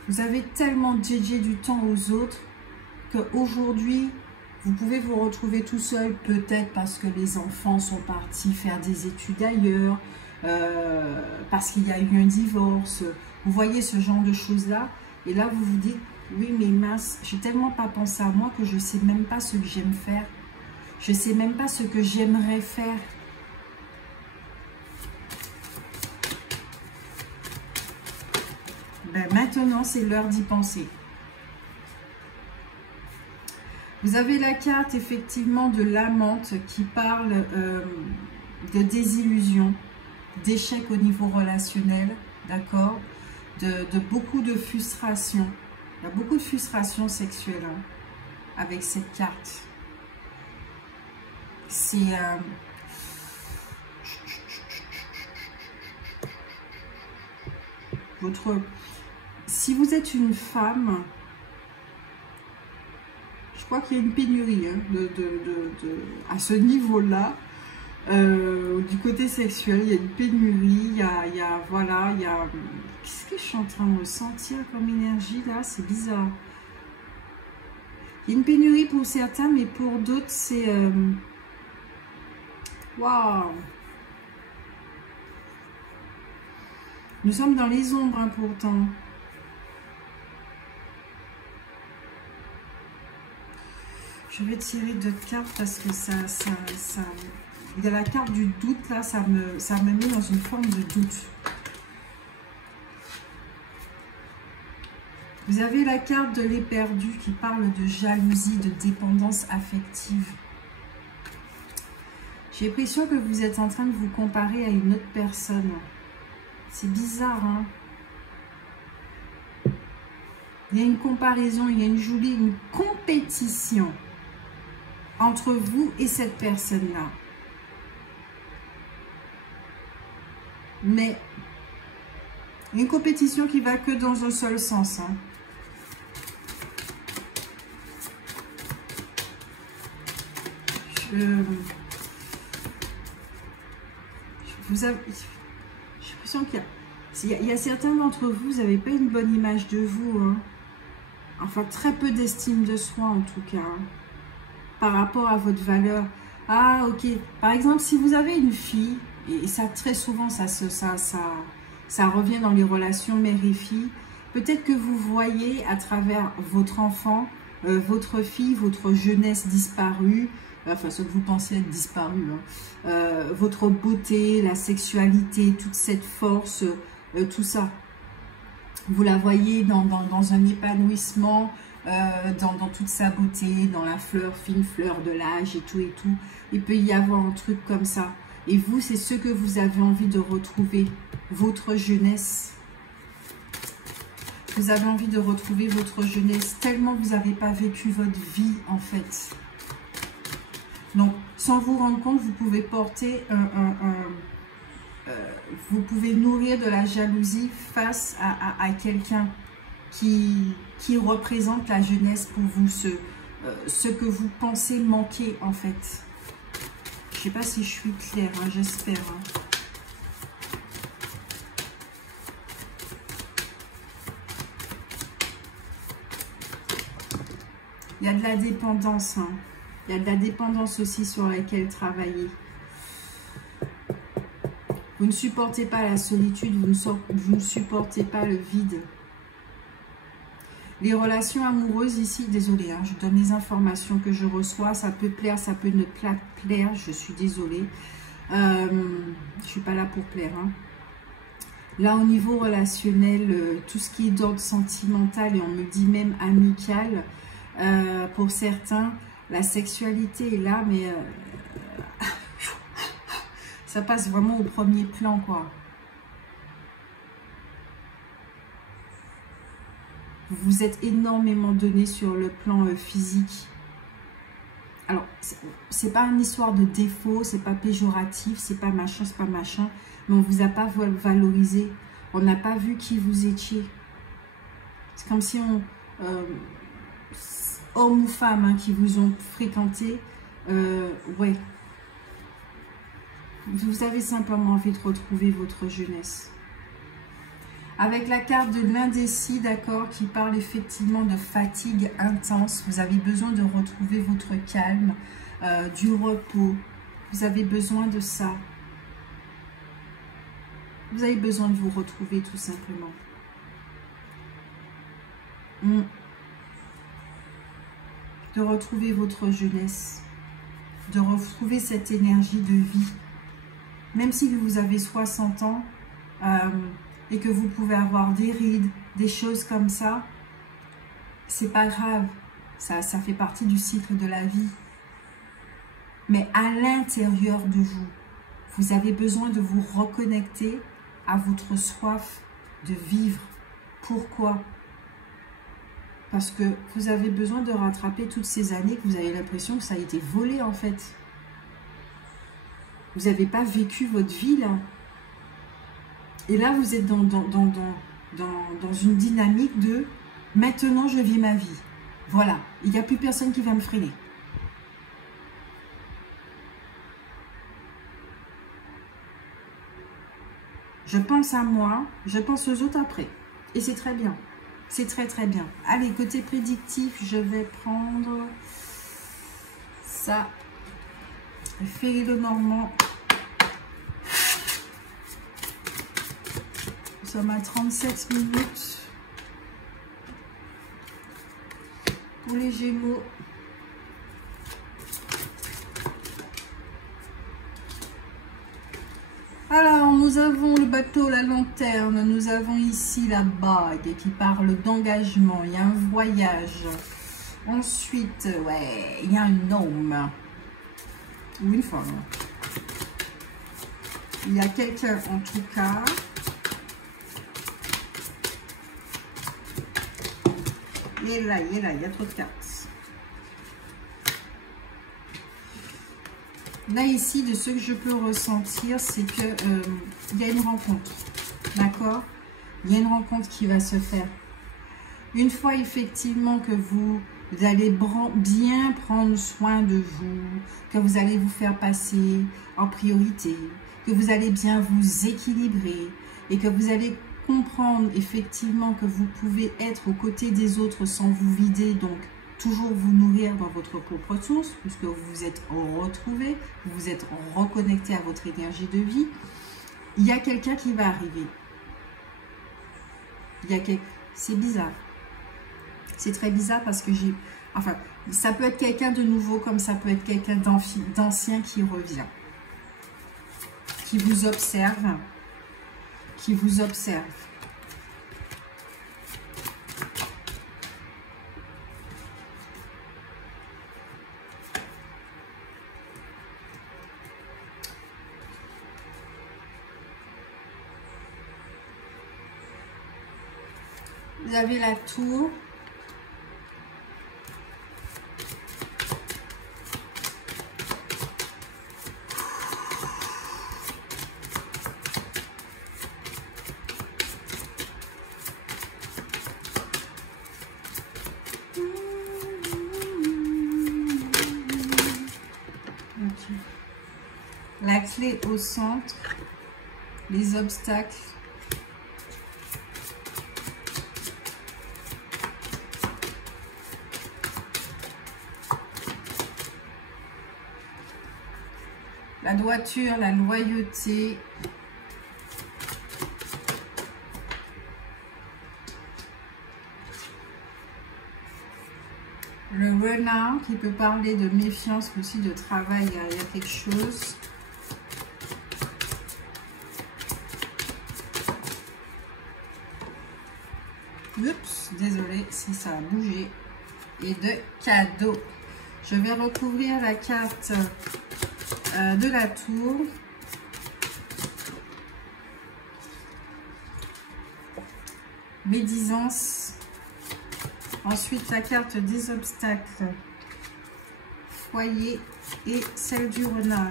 Vous avez tellement dédié du temps aux autres qu'aujourd'hui, vous pouvez vous retrouver tout seul, peut-être parce que les enfants sont partis faire des études ailleurs, parce qu'il y a eu un divorce. Vous voyez ce genre de choses-là. Et là, vous vous dites, oui, mais mince, j'ai tellement pas pensé à moi que je ne sais même pas ce que j'aime faire. Je ne sais même pas ce que j'aimerais faire. Ben, maintenant, c'est l'heure d'y penser. Vous avez la carte, effectivement, de l'amante qui parle de désillusion, d'échec au niveau relationnel, d'accord, de beaucoup de frustration. Il y a beaucoup de frustration sexuelle hein, avec cette carte. C'est... Si vous êtes une femme, je crois qu'il y a une pénurie hein, à ce niveau-là. Du côté sexuel, il y a une pénurie, voilà, il y a... Qu'est-ce que je suis en train de ressentir comme énergie là? C'est bizarre. Il y a une pénurie pour certains, mais pour d'autres, c'est... Waouh! Nous sommes dans les ombres hein, pourtant. Je vais tirer d'autres cartes parce que ça... Il y a la carte du doute, là, ça me met dans une forme de doute. Vous avez la carte de l'éperdu qui parle de jalousie, de dépendance affective. J'ai l'impression que vous êtes en train de vous comparer à une autre personne. C'est bizarre, hein? Il y a une comparaison, il y a une compétition entre vous et cette personne-là. Mais une compétition qui va que dans un seul sens. Hein. J'ai l'impression qu'il y a certains d'entre vous, vous n'avez pas une bonne image de vous. Hein. Enfin, très peu d'estime de soi en tout cas. Hein, par rapport à votre valeur. Ah, ok. Par exemple, si vous avez une fille, et ça très souvent, ça revient dans les relations mère et fille. Peut-être que vous voyez à travers votre enfant, votre fille, votre jeunesse disparue, enfin ce que vous pensez être disparu, hein, votre beauté, la sexualité, toute cette force, tout ça. Vous la voyez dans un épanouissement, dans toute sa beauté, dans la fleur, fine fleur de l'âge et tout et tout. Il peut y avoir un truc comme ça. Et vous, c'est ce que vous avez envie de retrouver, votre jeunesse. Vous avez envie de retrouver votre jeunesse, tellement vous n'avez pas vécu votre vie, en fait. Donc, sans vous rendre compte, vous pouvez porter vous pouvez nourrir de la jalousie face à quelqu'un qui représente la jeunesse pour vous, ce que vous pensez manquer en fait. Je ne sais pas si je suis claire, hein, j'espère. Hein. Il y a de la dépendance. Hein. Il y a de la dépendance aussi sur laquelle travailler. Vous ne supportez pas la solitude, vous ne supportez pas le vide. Les relations amoureuses ici, désolée, hein, je donne les informations que je reçois. Ça peut plaire, ça peut ne pas plaire, je suis désolée. Je ne suis pas là pour plaire. Hein. Là, au niveau relationnel, tout ce qui est d'ordre sentimental, et on me dit même amical, pour certains, la sexualité est là, mais ça passe vraiment au premier plan, quoi. Vous vous êtes énormément donné sur le plan physique. Alors, c'est pas une histoire de défaut, c'est pas péjoratif, c'est pas machin, mais on vous a pas valorisé. On n'a pas vu qui vous étiez. C'est comme si on... hommes ou femmes hein, qui vous ont fréquenté, ouais. Vous avez simplement envie de retrouver votre jeunesse. Avec la carte de l'indécis, d'accord, qui parle effectivement de fatigue intense. Vous avez besoin de retrouver votre calme, du repos. Vous avez besoin de ça. Vous avez besoin de vous retrouver tout simplement. De retrouver votre jeunesse. De retrouver cette énergie de vie. Même si vous avez 60 ans, et que vous pouvez avoir des rides, des choses comme ça, c'est pas grave. Ça fait partie du cycle de la vie. Mais à l'intérieur de vous, vous avez besoin de vous reconnecter à votre soif de vivre. Pourquoi? Parce que vous avez besoin de rattraper toutes ces années que vous avez l'impression que ça a été volé en fait. Vous n'avez pas vécu votre vie là. Et là, vous êtes dans une dynamique de « maintenant, je vis ma vie ». Voilà, il n'y a plus personne qui va me freiner. Je pense à moi, je pense aux autres après. Et c'est très bien. C'est très très bien. Allez, côté prédictif, je vais prendre ça. Ferry-le-Normand. Nous sommes à 37 minutes pour les Gémeaux. Alors, nous avons le bateau, la lanterne. Nous avons ici la bague qui parle d'engagement. Il y a un voyage. Ensuite, ouais, il y a un homme ou une femme. Il y a quelqu'un en tout cas. Il est là, il y a trop de cartes. Là, ici, de ce que je peux ressentir, c'est que il y a une rencontre. D'accord? Il y a une rencontre qui va se faire. Une fois, effectivement, que vous allez bien prendre soin de vous, que vous allez vous faire passer en priorité, que vous allez bien vous équilibrer et que vous allez comprendre effectivement que vous pouvez être aux côtés des autres sans vous vider, donc toujours vous nourrir dans votre propre source, puisque vous vous êtes retrouvé, vous vous êtes reconnecté à votre énergie de vie. Il y a quelqu'un qui va arriver. C'est bizarre. C'est très bizarre parce que j'ai... Enfin, ça peut être quelqu'un de nouveau comme ça peut être quelqu'un d'ancien qui revient. Qui vous observe. Qui vous observe. Vous avez la tour. La clé au centre. Les obstacles. La droiture, la loyauté. Le renard qui peut parler de méfiance, aussi de travail, il y a quelque chose. Oups, désolé si ça a bougé. Et de cadeaux. Je vais recouvrir la carte de la tour. Médisance. Ensuite, la carte des obstacles. Foyer et celle du renard.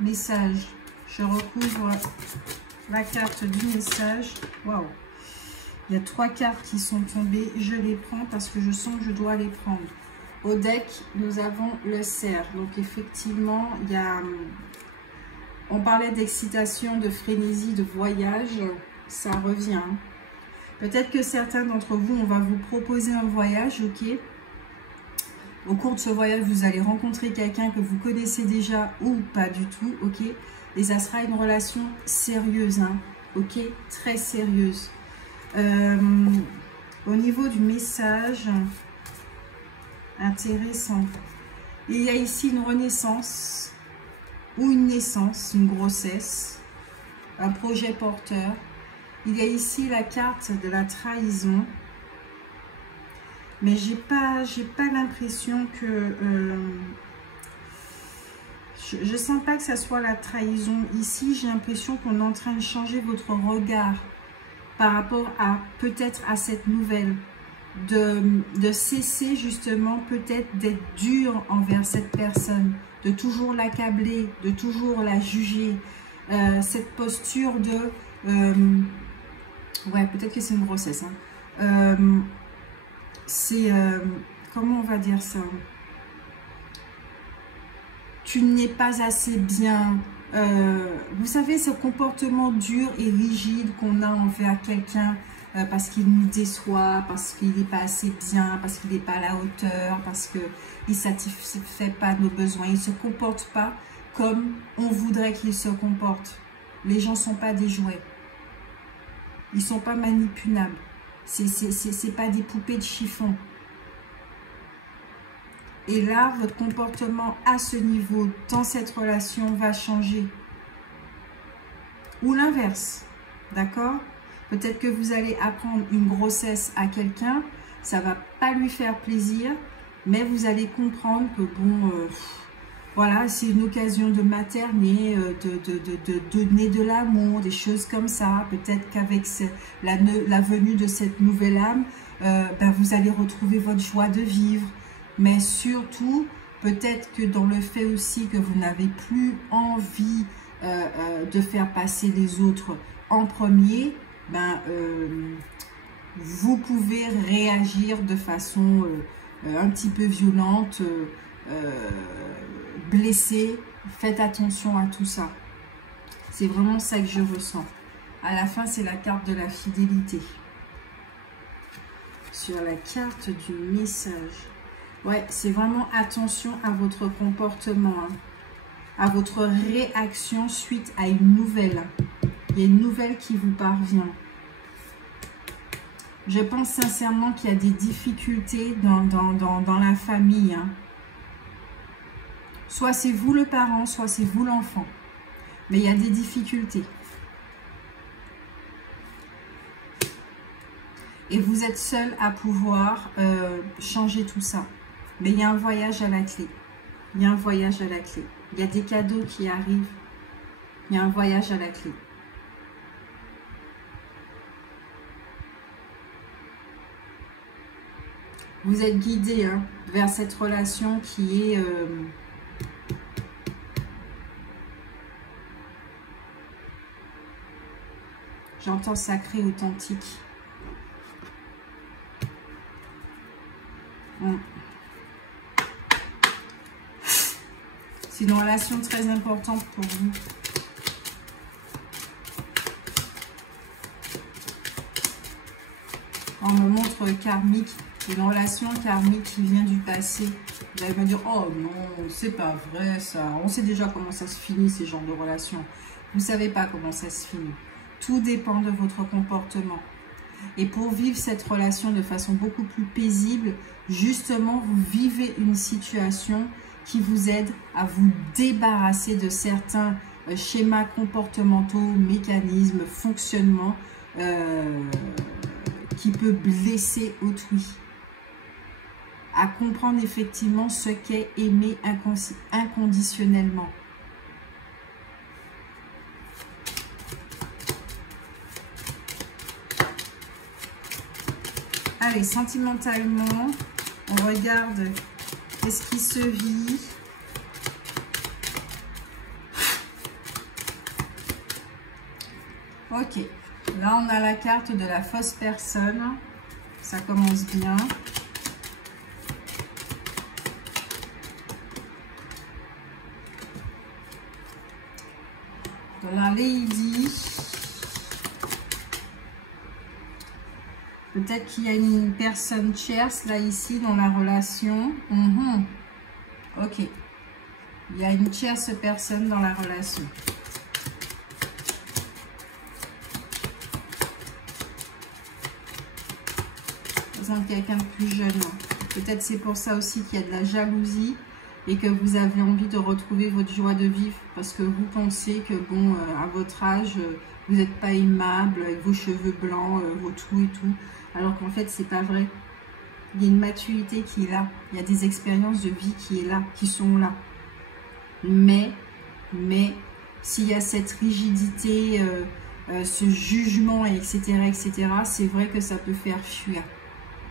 Message. Je recouvre la carte du message. Waouh! Il y a 3 cartes qui sont tombées. Je les prends parce que je sens que je dois les prendre. Au deck, nous avons le cerf. Donc, effectivement, il y a... On parlait d'excitation, de frénésie, de voyage. Ça revient. Peut-être que certains d'entre vous, on va vous proposer un voyage, ok? Au cours de ce voyage, vous allez rencontrer quelqu'un que vous connaissez déjà ou pas du tout, ok? Et ça sera une relation sérieuse, hein, ok? Très sérieuse. Au niveau du message, intéressant. Il y a ici une renaissance ou une naissance, une grossesse, un projet porteur. Il y a ici la carte de la trahison. Mais j'ai pas l'impression que... je sens pas que ça soit la trahison. Ici, j'ai l'impression qu'on est en train de changer votre regard par rapport à peut-être à cette nouvelle. De cesser justement peut-être d'être dur envers cette personne. De toujours l'accabler, de toujours la juger. Cette posture de... ouais, peut-être que c'est une grossesse. Hein. C'est... comment on va dire ça? Tu n'es pas assez bien. Vous savez, ce comportement dur et rigide qu'on a envers quelqu'un parce qu'il nous déçoit, parce qu'il n'est pas assez bien, parce qu'il n'est pas à la hauteur, parce qu'il ne satisfait pas nos besoins. Il ne se comporte pas comme on voudrait qu'il se comporte. Les gens ne sont pas des jouets. Ils ne sont pas manipulables. C'est pas des poupées de chiffon. Et là, votre comportement à ce niveau, dans cette relation, va changer. Ou l'inverse, d'accord? Peut-être que vous allez apprendre une grossesse à quelqu'un, ça ne va pas lui faire plaisir, mais vous allez comprendre que, bon, voilà, c'est une occasion de materner, de donner de l'amour, des choses comme ça. Peut-être qu'avec la venue de cette nouvelle âme, ben, vous allez retrouver votre joie de vivre. Mais surtout, peut-être que dans le fait aussi que vous n'avez plus envie de faire passer les autres en premier, ben, vous pouvez réagir de façon un petit peu violente, blessée. Faites attention à tout ça. C'est vraiment ça que je ressens. À la fin, c'est la carte de la fidélité. Sur la carte du message. Ouais, c'est vraiment attention à votre comportement, hein, à votre réaction suite à une nouvelle. Il y a une nouvelle qui vous parvient. Je pense sincèrement qu'il y a des difficultés dans la famille. Hein. Soit c'est vous le parent, soit c'est vous l'enfant. Mais il y a des difficultés. Et vous êtes seul à pouvoir changer tout ça. Mais il y a un voyage à la clé. Il y a un voyage à la clé. Il y a des cadeaux qui arrivent. Il y a un voyage à la clé. Vous êtes guidé hein, vers cette relation qui est... j'entends sacré, authentique. C'est une relation très importante pour vous. On me montre karmique, une relation karmique qui vient du passé. Vous allez me dire, oh non, c'est pas vrai ça. On sait déjà comment ça se finit, ces genres de relations. Vous ne savez pas comment ça se finit. Tout dépend de votre comportement. Et pour vivre cette relation de façon beaucoup plus paisible, justement, vous vivez une situation qui vous aide à vous débarrasser de certains schémas comportementaux, mécanismes, fonctionnements qui peut blesser autrui. À comprendre effectivement ce qu'est aimer inconditionnellement. Allez, sentimentalement, on regarde qu'est-ce qui se vit. Ok, là on a la carte de la fausse personne. Ça commence bien. De la Lady. Peut-être qu'il y a une personne tierce là ici dans la relation. Ok. Il y a une tierce personne dans la relation. Quelqu'un de plus jeune. Peut-être c'est pour ça aussi qu'il y a de la jalousie et que vous avez envie de retrouver votre joie de vivre parce que vous pensez que bon, à votre âge, vous n'êtes pas aimable avec vos cheveux blancs, vos tout et tout. Alors qu'en fait, c'est pas vrai. Il y a une maturité qui est là. Il y a des expériences de vie qui est là, qui sont là. Mais s'il y a cette rigidité, ce jugement, etc., c'est vrai que ça peut faire fuir.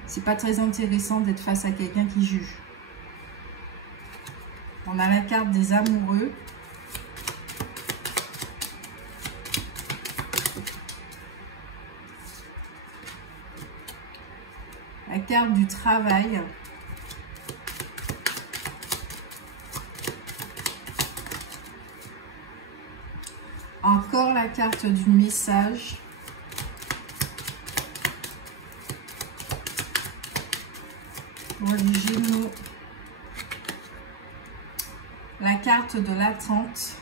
C'est pas très intéressant d'être face à quelqu'un qui juge. On a la carte des amoureux. La carte du travail. Encore la carte du message. Pour les Gémeaux, la carte de l'attente.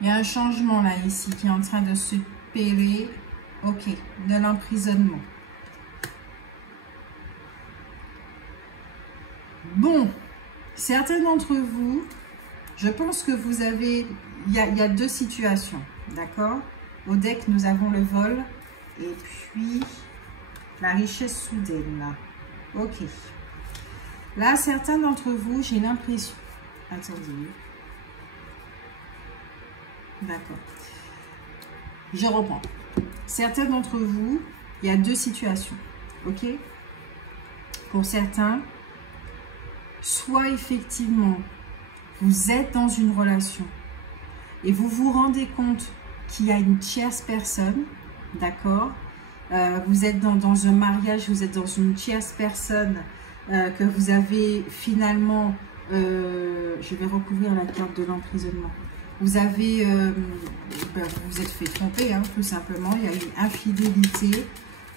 Il y a un changement là ici qui est en train de se opérer. Ok, de l'emprisonnement. Bon, certains d'entre vous, je pense que vous avez... Il y a deux situations, d'accord? Au deck, nous avons le vol et puis la richesse soudaine. Ok. Là, certains d'entre vous, j'ai l'impression... Attendez. D'accord. Je reprends. Certains d'entre vous, il y a deux situations, ok? Pour certains, soit effectivement, vous êtes dans une relation et vous vous rendez compte qu'il y a une tierce personne, d'accord? Vous êtes dans un mariage, vous êtes dans une tierce personne que vous avez finalement, je vais recouvrir la carte de l'emprisonnement. Vous avez, vous vous êtes fait tromper, hein, tout simplement. Il y a eu infidélité,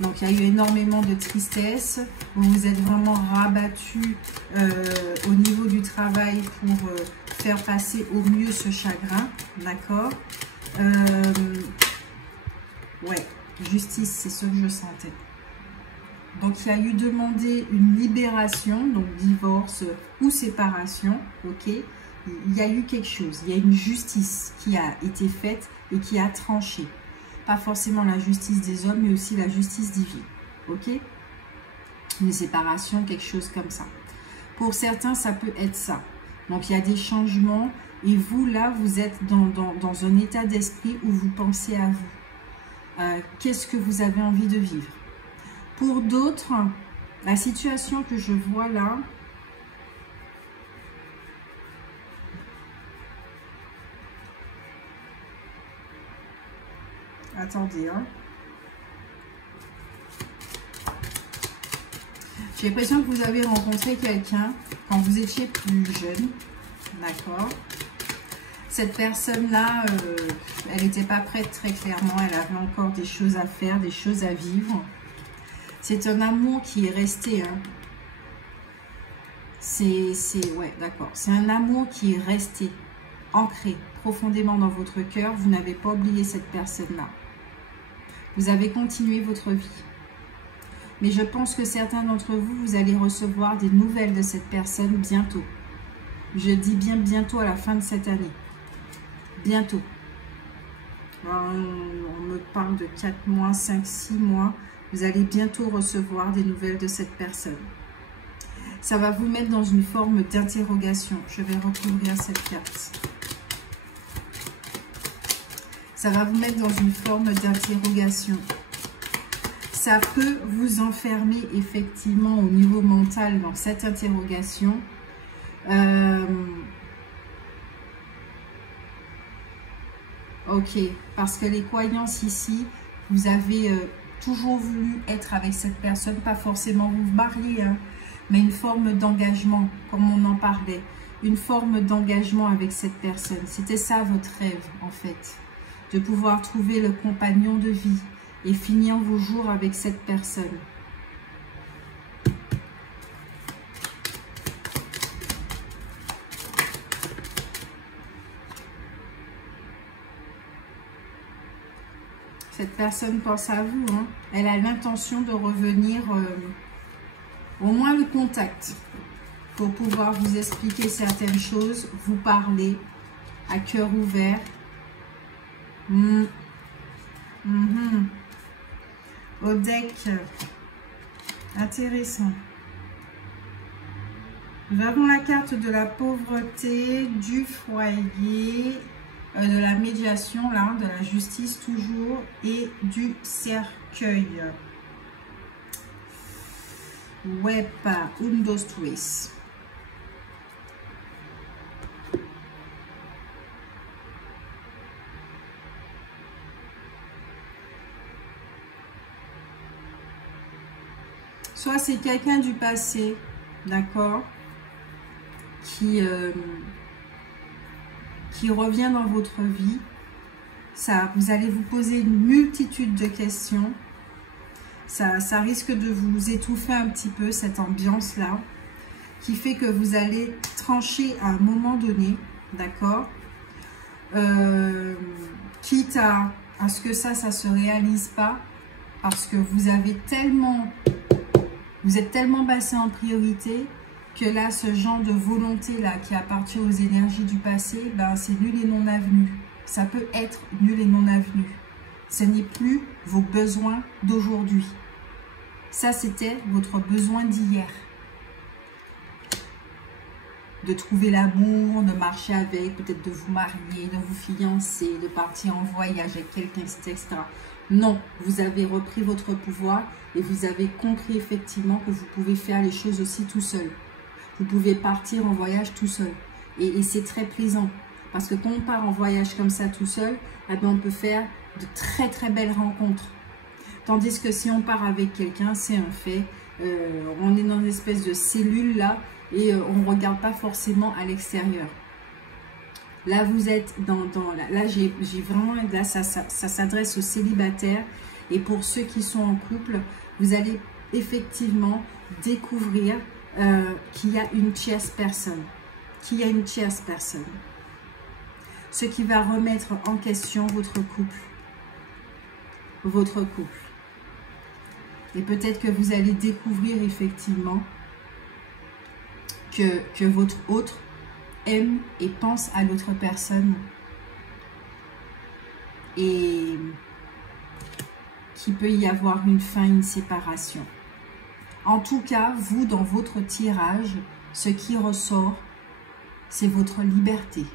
donc il y a eu énormément de tristesse. Vous vous êtes vraiment rabattu au niveau du travail pour faire passer au mieux ce chagrin, d'accord? Ouais, justice, c'est ce que je sentais. Donc il y a eu demandé une libération, donc divorce ou séparation, ok? Il y a eu quelque chose, il y a une justice qui a été faite et qui a tranché. Pas forcément la justice des hommes, mais aussi la justice divine. Ok? Une séparation, quelque chose comme ça. Pour certains, ça peut être ça. Donc, il y a des changements. Et vous, là, vous êtes dans un état d'esprit où vous pensez à vous. Qu'est-ce que vous avez envie de vivre? Pour d'autres, la situation que je vois là... Attendez, hein. J'ai l'impression que vous avez rencontré quelqu'un quand vous étiez plus jeune. D'accord. Cette personne-là, elle n'était pas prête très clairement. Elle avait encore des choses à faire, des choses à vivre. C'est un amour qui est resté. Hein. Ouais, d'accord. C'est un amour qui est resté, ancré profondément dans votre cœur. Vous n'avez pas oublié cette personne-là. Vous avez continué votre vie. Mais je pense que certains d'entre vous, vous allez recevoir des nouvelles de cette personne bientôt. Je dis bien bientôt, à la fin de cette année. Bientôt. On me parle de 4 mois, 5, 6 mois. Vous allez bientôt recevoir des nouvelles de cette personne. Ça va vous mettre dans une forme d'interrogation. Je vais recouvrir cette carte. Ça va vous mettre dans une forme d'interrogation. Ça peut vous enfermer effectivement au niveau mental dans cette interrogation. Ok, parce que les croyances ici, vous avez toujours voulu être avec cette personne, pas forcément vous marier, hein, mais une forme d'engagement, comme on en parlait, une forme d'engagement avec cette personne. C'était ça votre rêve en fait, de pouvoir trouver le compagnon de vie et finir vos jours avec cette personne. Cette personne pense à vous, hein. Elle a l'intention de revenir, au moins le contact, pour pouvoir vous expliquer certaines choses, vous parler à cœur ouvert. Au deck, intéressant. Nous avons la carte de la pauvreté, du foyer, de la médiation, là, de la justice toujours, et du cercueil. Wepa, un, dos, tres. Soit c'est quelqu'un du passé, d'accord, qui revient dans votre vie. Ça, vous allez vous poser une multitude de questions. Ça risque de vous étouffer un petit peu, cette ambiance-là, qui fait que vous allez trancher à un moment donné, d'accord, quitte à ce que ça se réalise pas, parce que vous êtes tellement passé en priorité, que là, ce genre de volonté-là qui appartient aux énergies du passé, ben, c'est nul et non avenu. Ça peut être nul et non avenu. Ce n'est plus vos besoins d'aujourd'hui. Ça, c'était votre besoin d'hier. De trouver l'amour, de marcher avec, peut-être de vous marier, de vous fiancer, de partir en voyage avec quelqu'un, etc. Non, vous avez repris votre pouvoir et vous avez compris effectivement que vous pouvez faire les choses aussi tout seul. Vous pouvez partir en voyage tout seul. Et c'est très plaisant. Parce que quand on part en voyage comme ça tout seul, eh bien on peut faire de très très belles rencontres. Tandis que si on part avec quelqu'un, c'est un fait. On est dans une espèce de cellule là et on ne regarde pas forcément à l'extérieur. Là, vous êtes là j'ai vraiment, là, ça s'adresse aux célibataires. Et pour ceux qui sont en couple, vous allez effectivement découvrir qu'il y a une tierce personne. Ce qui va remettre en question votre couple. Et peut-être que vous allez découvrir effectivement que votre autre aime et pense à l'autre personne. Et qu'il peut y avoir une fin, une séparation. En tout cas, vous, dans votre tirage, ce qui ressort, c'est votre liberté.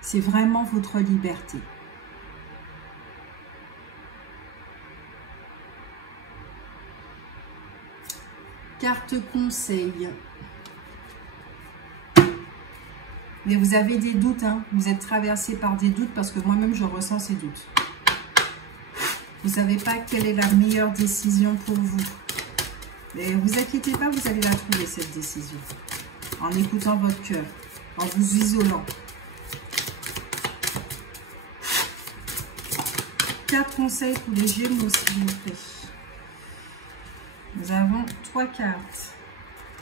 C'est vraiment votre liberté. Carte conseil. Mais vous avez des doutes, hein. Vous êtes traversé par des doutes parce que moi-même, je ressens ces doutes. Vous ne savez pas quelle est la meilleure décision pour vous. Et vous inquiétez pas, vous allez la trouver cette décision. En écoutant votre cœur, en vous isolant. 4 conseils pour les Gémeaux, s'il vous plaît. Nous avons 3 cartes.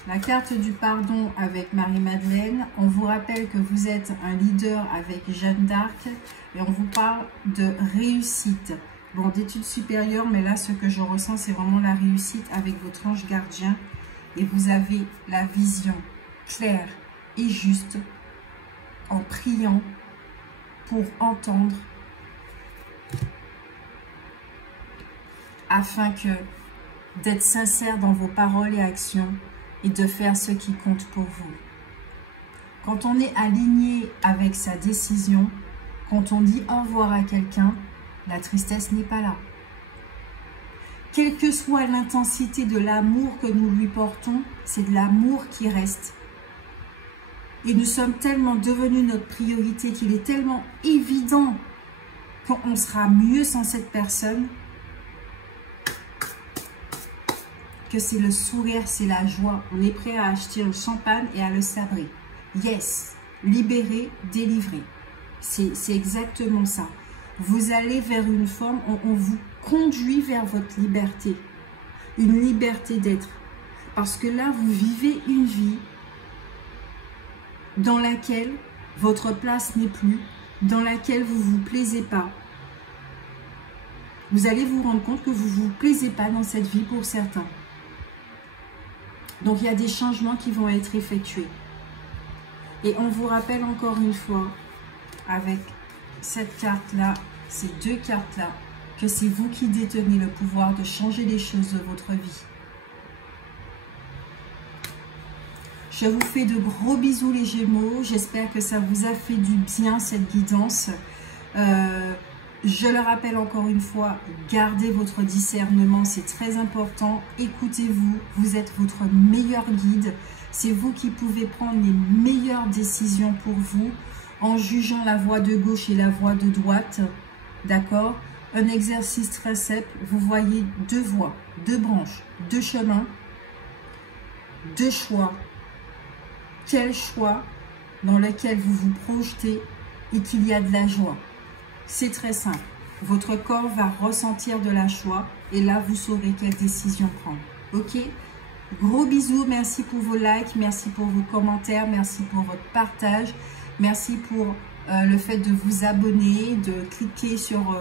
La carte du pardon avec Marie-Madeleine. On vous rappelle que vous êtes un leader avec Jeanne d'Arc. Et on vous parle de réussite. Bon, d'études supérieures, mais là, ce que je ressens, c'est vraiment la réussite avec votre ange gardien. Et vous avez la vision claire et juste en priant pour entendre, afin que d'être sincère dans vos paroles et actions et de faire ce qui compte pour vous. Quand on est aligné avec sa décision, quand on dit au revoir à quelqu'un, la tristesse n'est pas là. Quelle que soit l'intensité de l'amour que nous lui portons, c'est de l'amour qui reste. Et nous sommes tellement devenus notre priorité qu'il est tellement évident qu'on sera mieux sans cette personne, que c'est le sourire, c'est la joie. On est prêt à acheter un champagne et à le sabrer. Yes, libérer, délivrer. C'est exactement ça. Vous allez vers une forme, on vous conduit vers votre liberté. Une liberté d'être. Parce que là, vous vivez une vie dans laquelle votre place n'est plus, dans laquelle vous ne vous plaisez pas. Vous allez vous rendre compte que vous ne vous plaisez pas dans cette vie pour certains. Donc, il y a des changements qui vont être effectués. Et on vous rappelle encore une fois, avec cette carte-là, ces 2 cartes-là, que c'est vous qui détenez le pouvoir de changer les choses de votre vie. Je vous fais de gros bisous les Gémeaux. J'espère que ça vous a fait du bien, cette guidance. Je le rappelle encore une fois, gardez votre discernement, c'est très important. Écoutez-vous, vous êtes votre meilleur guide. C'est vous qui pouvez prendre les meilleures décisions pour vous en jugeant la voie de gauche et la voie de droite. D'accord? Un exercice très simple. Vous voyez 2 voies, 2 branches, 2 chemins, 2 choix. Quel choix dans lequel vous vous projetez et qu'il y a de la joie? C'est très simple. Votre corps va ressentir de la joie et là, vous saurez quelle décision prendre. Ok? Gros bisous. Merci pour vos likes. Merci pour vos commentaires. Merci pour votre partage. Merci pour le fait de vous abonner, de cliquer sur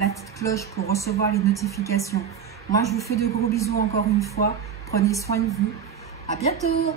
la petite cloche pour recevoir les notifications. Moi, je vous fais de gros bisous encore une fois. Prenez soin de vous. À bientôt!